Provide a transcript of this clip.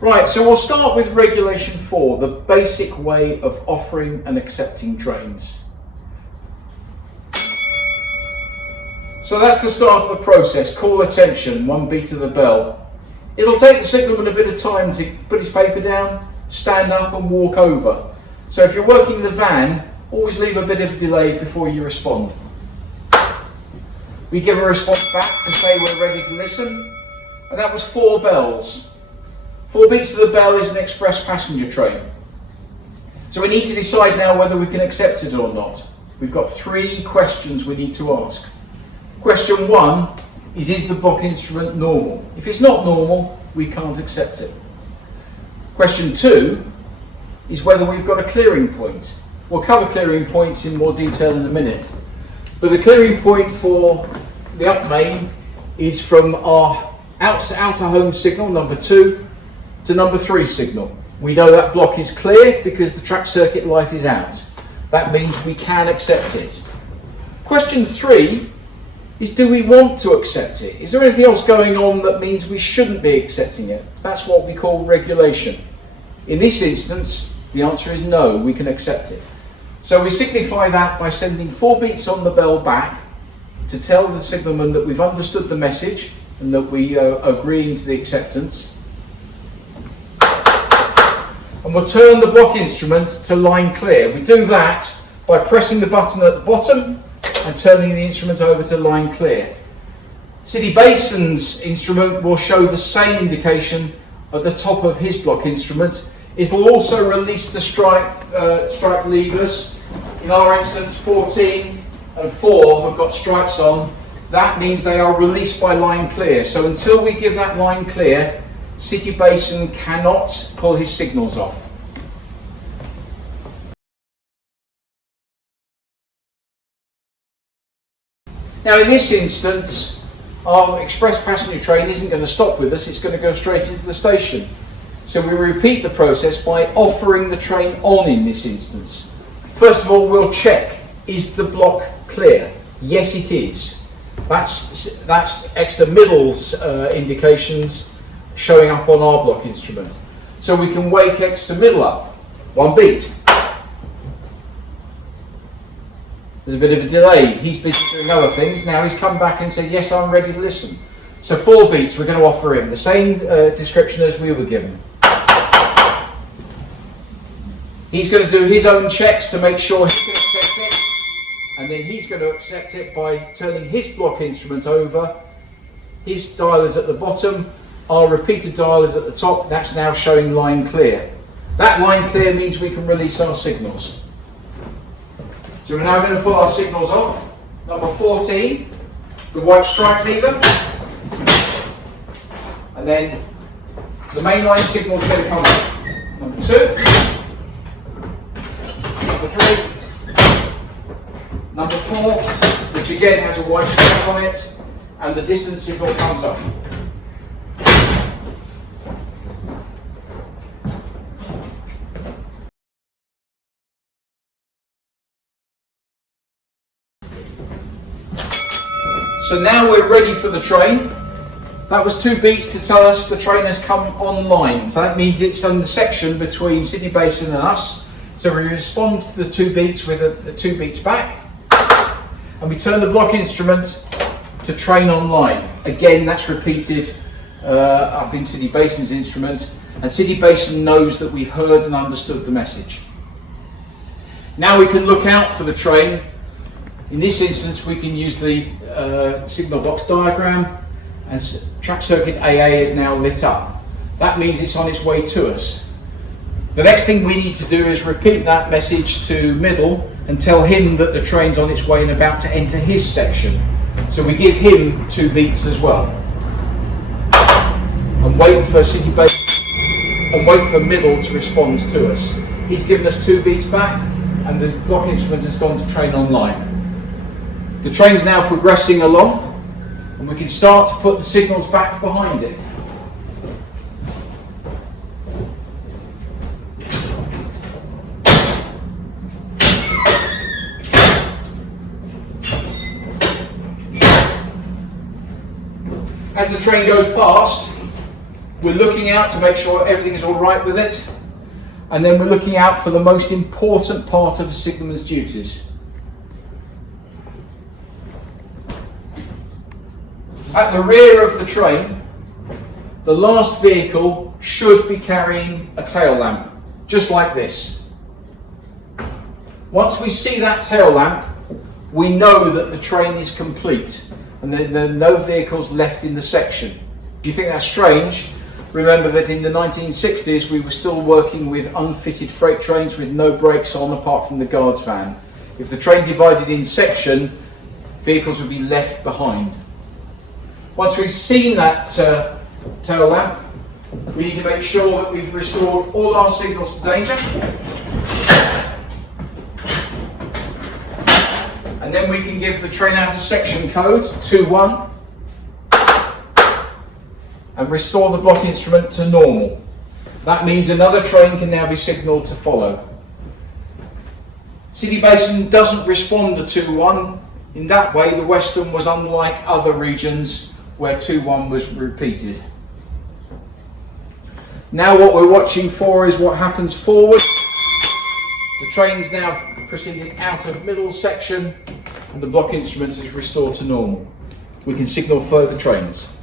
Right, so we'll start with Regulation 4, the basic way of offering and accepting trains. So that's the start of the process. Call attention, 1 beat of the bell. It'll take the signalman a bit of time to put his paper down, stand up and walk over. So if you're working in the van, always leave a bit of a delay before you respond. We give a response back to say we're ready to listen, and that was 4 bells. 4 beats of the bell is an express passenger train. So we need to decide now whether we can accept it or not. We've got 3 questions we need to ask. Question 1 is the block instrument normal? If it's not normal, we can't accept it. Question 2 is whether we've got a clearing point. We'll cover clearing points in more detail in a minute. But the clearing point for the up main is from our outer home signal, number 2, to number 3 signal. We know that block is clear because the track circuit light is out. That means we can accept it. Question 3 is, do we want to accept it? Is there anything else going on that means we shouldn't be accepting it? That's what we call regulation. In this instance, the answer is no, we can accept it. So we signify that by sending 4 beats on the bell back to tell the signalman that we've understood the message and that we are agreeing to the acceptance. And we'll turn the block instrument to line clear. We do that by pressing the button at the bottom and turning the instrument over to line clear. City Basin's instrument will show the same indication at the top of his block instrument. It will also release the stripe levers. In our instance, 14 and 4 have got stripes on. That means they are released by line clear. So until we give that line clear, City Basin cannot pull his signals off. Now in this instance, our express passenger train isn't going to stop with us, it's going to go straight into the station. So we repeat the process by offering the train on in this instance. First of all, we'll check, is the block clear? Yes, it is. That's Exeter Middle's indications showing up on our block instrument. So we can wake Exeter Middle up. 1 beat. There's a bit of a delay. He's busy doing other things. Now he's come back and said, yes, I'm ready to listen. So 4 beats we're going to offer him. The same description as we were given. He's going to do his own checks to make sure he can accept it. And then he's going to accept it by turning his block instrument over. His dial is at the bottom. Our repeater dial is at the top. That's now showing line clear. That line clear means we can release our signals. So we're now going to put our signals off. Number 14, the white stripe lever. And then the mainline signal is going to come off. Number 2. Number 3. Number 4, which again has a white stripe on it. And the distance signal comes off. So now we're ready for the train. That was 2 beats to tell us the train has come online. So that means it's on the section between City Basin and us. So we respond to the 2 beats with the 2 beats back. And we turn the block instrument to train online. Again, that's repeated up in City Basin's instrument. And City Basin knows that we've heard and understood the message. Now we can look out for the train. In this instance, we can use the signal box diagram, as track circuit AA is now lit up. That means it's on its way to us. The next thing we need to do is repeat that message to middle and tell him that the train's on its way and about to enter his section. So we give him 2 beats as well. And wait for City Base and wait for middle to respond to us. He's given us 2 beats back and the block instrument has gone to train online. The train's now progressing along and we can start to put the signals back behind it. As the train goes past, We're looking out to make sure everything is all right with it. And then we're looking out for the most important part of a signalman's duties. At the rear of the train, the last vehicle should be carrying a tail lamp, just like this. Once we see that tail lamp, we know that the train is complete and there are no vehicles left in the section. If you think that's strange, remember that in the 1960s we were still working with unfitted freight trains with no brakes on apart from the guard's van. If the train divided in section, vehicles would be left behind. Once we've seen that tail lamp, we need to make sure that we've restored all our signals to danger. And then we can give the train out of section code 21 and restore the block instrument to normal. That means another train can now be signalled to follow. City Basin doesn't respond to 2-1. In that way, the Western was unlike other regions where 2-1 was repeated. Now what we're watching for is what happens forward. The train's now proceeding out of middle section and the block instrument is restored to normal. We can signal further trains.